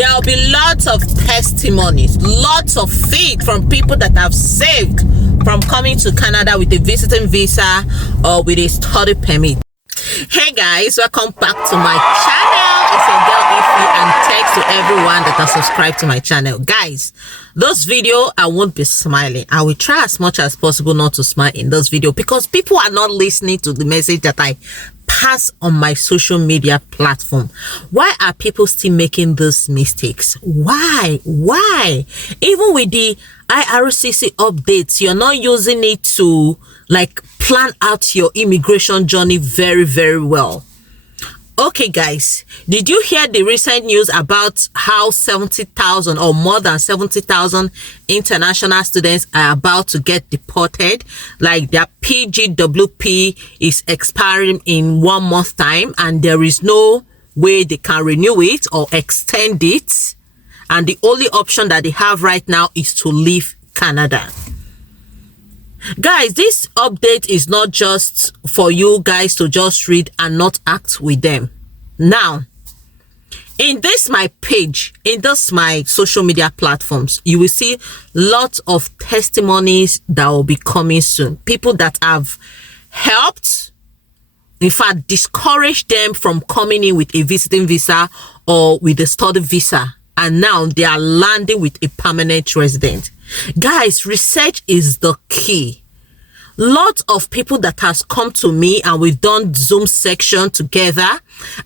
There will be lots of testimonies, lots of faith from people that have saved from coming to Canada with a visiting visa or with a study permit. Hey guys, welcome back to my channel. It's your girl Ify, and thanks to everyone that has subscribed to my channel. Guys, this video I won't be smiling. I will try as much as possible not to smile in this video because people are not listening to the message that I pass on my social media platform. Why are people still making these mistakes? Why? Even with the IRCC updates, you're not using it to like plan out your immigration journey very well. Okay guys, did you hear the recent news about how 70,000 or more than 70,000 international students are about to get deported? Like their PGWP is expiring in 1 month time and there is no way they can renew it or extend it, and the only option that they have right now is to leave Canada. Guys, this update is not just for you guys to just read and not act with them. Now, in this my page, in this my social media platforms, you will see lots of testimonies that will be coming soon. People that have helped, in fact, discouraged them from coming in with a visiting visa or with a study visa, and now they are landing with a permanent resident. Guys, research is the key. Lots of people that has come to me and we've done Zoom section together,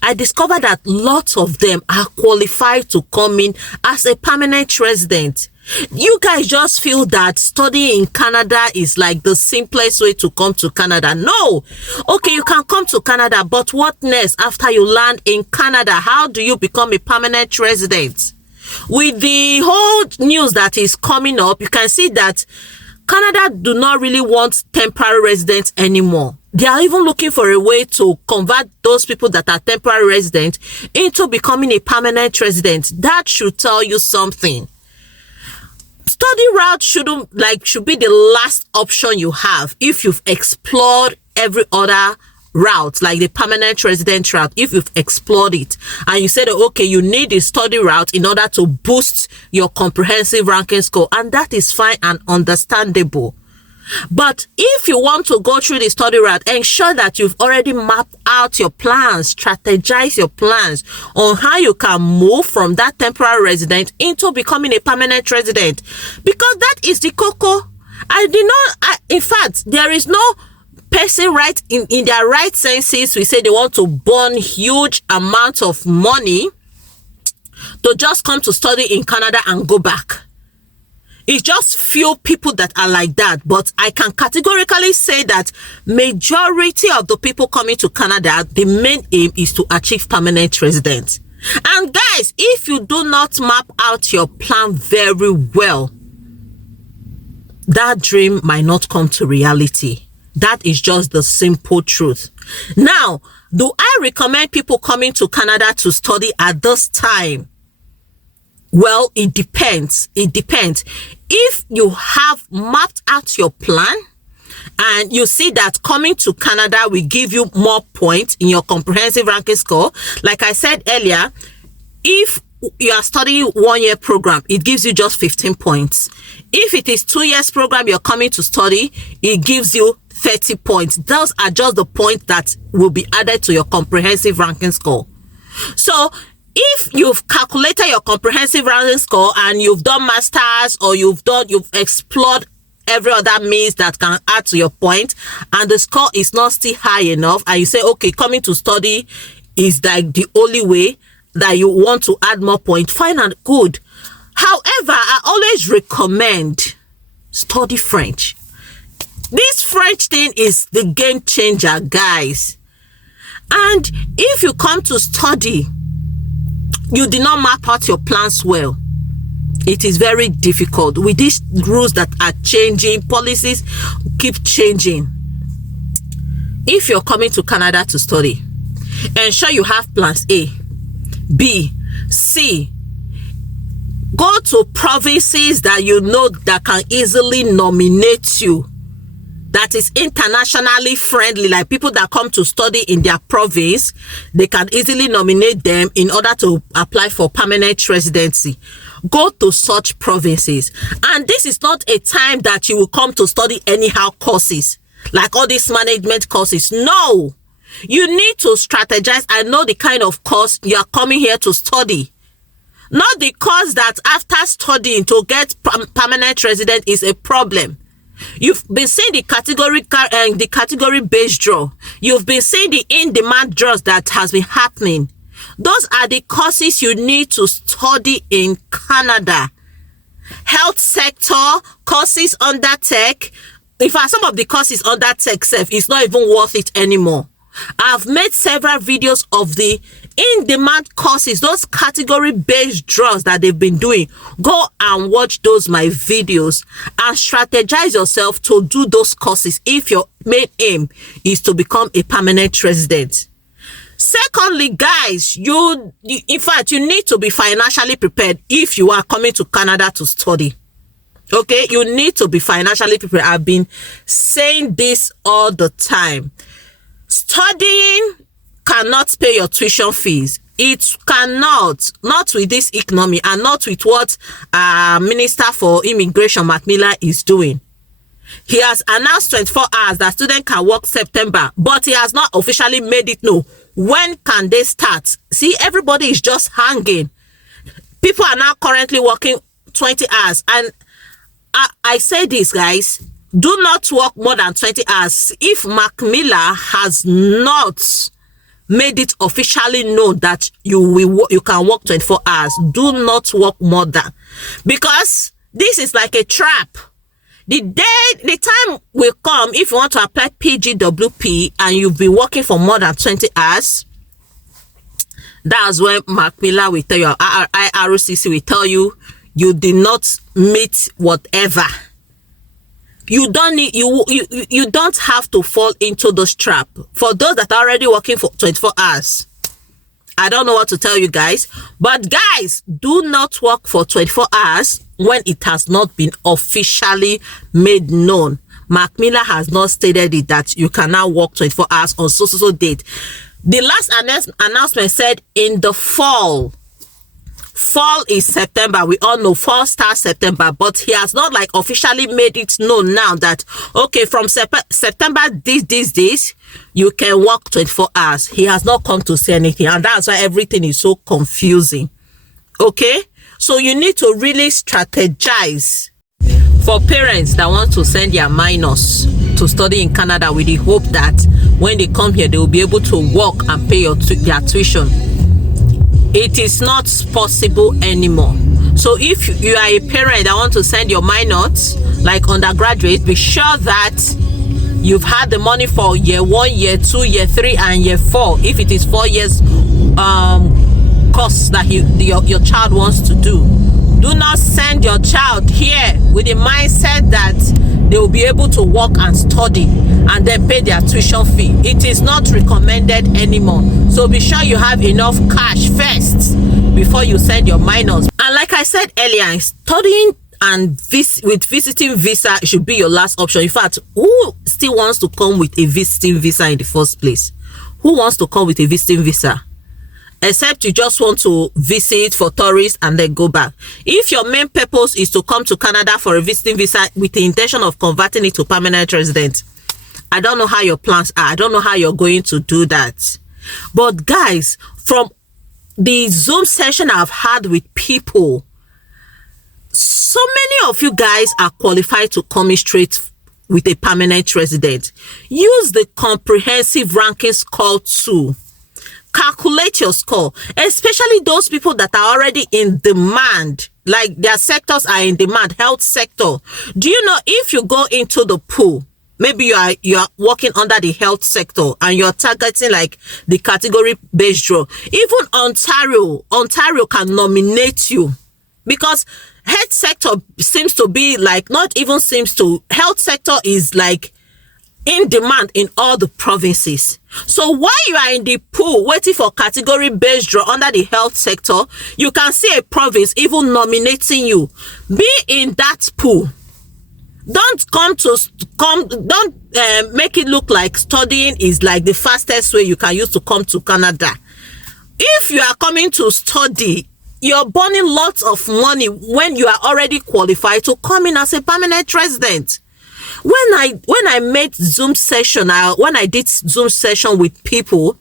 I discovered that lots of them are qualified to come in as a permanent resident. You guys just feel that studying in Canada is like the simplest way to come to Canada. No. Okay, you can come to Canada, but what next after you land in Canada? How do you become a permanent resident? With the whole news that is coming up, you can see that Canada do not really want temporary residents anymore. They are even looking for a way to convert those people that are temporary residents into becoming a permanent resident. That should tell you something. Study route should be the last option you have if you've explored every other route, like the permanent resident route. If you've explored it and you said, okay, you need a study route in order to boost your comprehensive ranking score, and that is fine and understandable. But if you want to go through the study route, ensure that you've already mapped out your plans, strategize your plans on how you can move from that temporary resident into becoming a permanent resident, because that is the cocoa. In fact, there is no person right in their right senses we say they want to burn huge amounts of money to just come to study in Canada and go back. It's just few people that are like that, but I can categorically say that majority of the people coming to Canada, the main aim is to achieve permanent residence. And guys, if you do not map out your plan very well, that dream might not come to reality. That is just the simple truth. Now, do I recommend people coming to Canada to study at this time? Well, it depends. It depends. If you have mapped out your plan and you see that coming to Canada will give you more points in your comprehensive ranking score, like I said earlier, if you are studying 1 year program, it gives you just 15 points. If it is 2 years program you're coming to study, it gives you 30 points. Those are just the points that will be added to your comprehensive ranking score. So if you've calculated your comprehensive ranking score and you've done masters or you've explored every other means that can add to your point, and the score is not still high enough, and you say, okay, coming to study is like the only way that you want to add more points, fine and good. However, I always recommend study French. This French thing is the game changer, guys. And if you come to study, you did not map out your plans well, it is very difficult. With these rules that are changing, policies keep changing. If you're coming to Canada to study, ensure you have plans A, B, C. Go to provinces that you know that can easily nominate you. that is internationally friendly, like people that come to study in their province, they can easily nominate them in order to apply for permanent residency. Go to such provinces. And this is not a time that you will come to study anyhow courses, like all these management courses. No, you need to strategize and know the kind of course you are coming here to study. Not the course that after studying to get permanent resident is a problem. You've been seeing the category based draw. You've been seeing the in-demand draws that has been happening. Those are the courses you need to study in Canada. Health sector, courses under tech. In fact, some of the courses under tech self is not even worth it anymore. I've made several videos of the in-demand courses, those category-based draws that they've been doing. Go and watch those my videos and strategize yourself to do those courses if your main aim is to become a permanent resident. Secondly, guys, in fact, you need to be financially prepared if you are coming to Canada to study. Okay, you need to be financially prepared. I've been saying this all the time. Studying cannot pay your tuition fees. It cannot, not with this economy and not with what Minister for Immigration Mac Miller is doing. He has announced 24 hours that students can work September, but he has not officially made it known. When can they start? See, everybody is just hanging. People are now currently working 20 hours. And I say this, guys, do not work more than 20 hours. If Mac Miller has not made it officially known that you can work 24 hours, do not work more than, because this is like a trap. The time will come if you want to apply PGWP and you've been working for more than 20 hours. That's when Mac Miller will tell you, IRCC will tell you, you did not meet whatever. You don't need, you don't have to fall into those trap. For those that are already working for 24 hours, I don't know what to tell you guys, but guys, do not work for 24 hours when it has not been officially made known. Mac Miller has not stated it that you can now work 24 hours on so date. The last announcement said in the fall. Fall is September. We all know fall starts September, but he has not like officially made it known now that, okay, from September this you can work 24 hours. He has not come to say anything, and that's why everything is so confusing. Okay, so you need to really strategize. For parents that want to send their minors to study in Canada with the hope that when they come here they will be able to work and pay their tuition, it is not possible anymore. So if you are a parent that want to send your minors like undergraduate, be sure that you've had the money for year 1, year 2, year 3 and year 4 if it is 4 years course that your child wants to do. Do not send your child here with the mindset that they will be able to work and study and then pay their tuition fee. It is not recommended anymore. So be sure you have enough cash first before you send your minors. And like I said earlier, studying and with visiting visa should be your last option. In fact, who still wants to come with a visiting visa in the first place? Who wants to come with a visiting visa? Except you just want to visit for tourists and then go back. If your main purpose is to come to Canada for a visiting visa with the intention of converting it to permanent resident, I don't know how your plans are. I don't know how you're going to do that. But guys, from the Zoom session I've had with people, so many of you guys are qualified to come straight with a permanent resident. Use the comprehensive ranking score tool. Calculate your score, especially those people that are already in demand, like their sectors are in demand. Health sector. Do you know if you go into the pool, maybe you are working under the health sector and you're targeting like the category based draw, even Ontario can nominate you, because health sector seems to be like, not even seems to, health sector is like in demand in all the provinces. So while you are in the pool waiting for category based draw under the health sector, you can see a province even nominating you. Be in that pool Don't make it look like studying is like the fastest way you can use to come to Canada. If you are coming to study, you're burning lots of money when you are already qualified to come in as a permanent resident. When I made Zoom session, when I did Zoom session with people,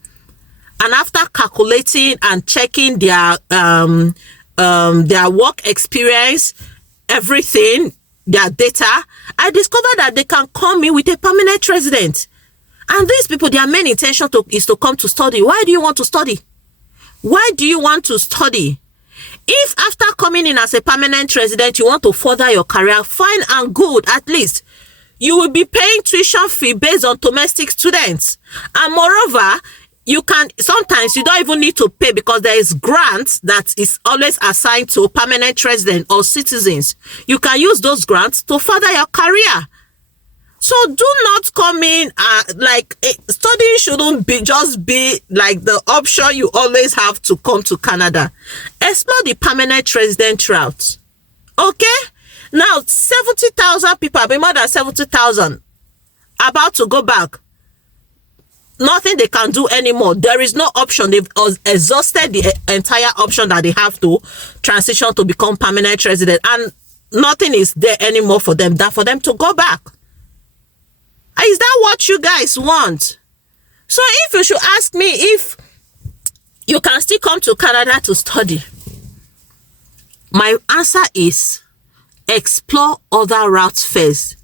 and after calculating and checking their work experience, everything, their data, I discovered that they can come in with a permanent resident. And these people, their main intention is to come to study. Why do you want to study? Why do you want to study? If after coming in as a permanent resident, you want to further your career, fine and good. At least you will be paying tuition fee based on domestic students. And moreover, sometimes you don't even need to pay, because there is grants that is always assigned to permanent residents or citizens. You can use those grants to further your career. So do not come in studying shouldn't just be like the option you always have to come to Canada. Explore the permanent resident route. Okay? Now 70,000 people, more than 70,000 about to go back. Nothing they can do anymore. There is no option. They've exhausted the entire option that they have to transition to become permanent resident, and nothing is there anymore for them to go back. Is that what you guys want? So if you should ask me if you can still come to Canada to study, my answer is explore other routes first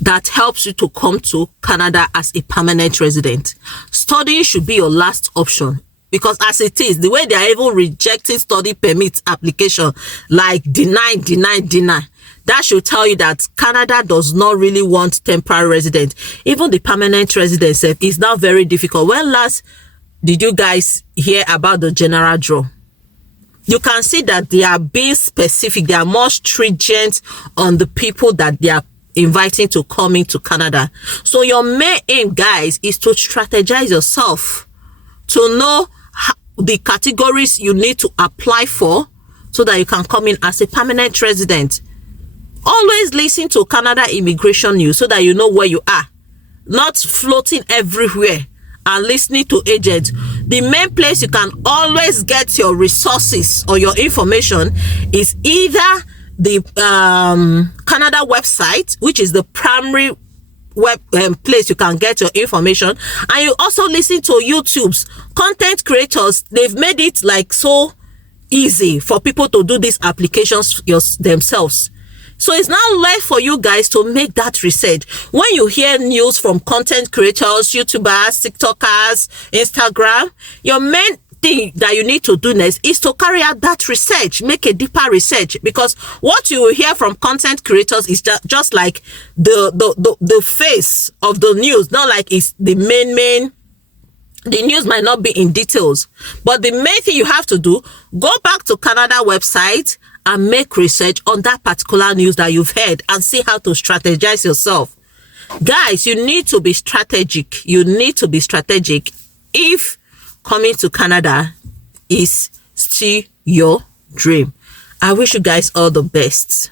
that helps you to come to Canada as a permanent resident. Studying should be your last option, because as it is, the way they are even rejecting study permit application, like deny, that should tell you that Canada does not really want temporary resident. Even the permanent residence is now very difficult. When last did you guys hear about the general draw? You can see that they are being specific. They are more stringent on the people that they are inviting to come into Canada. So your main aim, guys, is to strategize yourself to know the categories you need to apply for so that you can come in as a permanent resident. Always listen to Canada immigration news so that you know where you are, not floating everywhere and listening to agents. The main place you can always get your resources or your information is either the Canada website, which is the primary web place you can get your information, and you also listen to YouTube's content creators. They've made it like so easy for people to do these applications themselves. So it's now left for you guys to make that research. When you hear news from content creators, YouTubers, TikTokers, Instagram, your main thing that you need to do next is to carry out that research, make a deeper research, because what you will hear from content creators is just like the face of the news, not like it's the main. The news might not be in details, but the main thing you have to do, go back to Canada website and make research on that particular news that you've heard and see how to strategize yourself. Guys, you need to be strategic. You need to be strategic if coming to Canada is still your dream. I wish you guys all the best.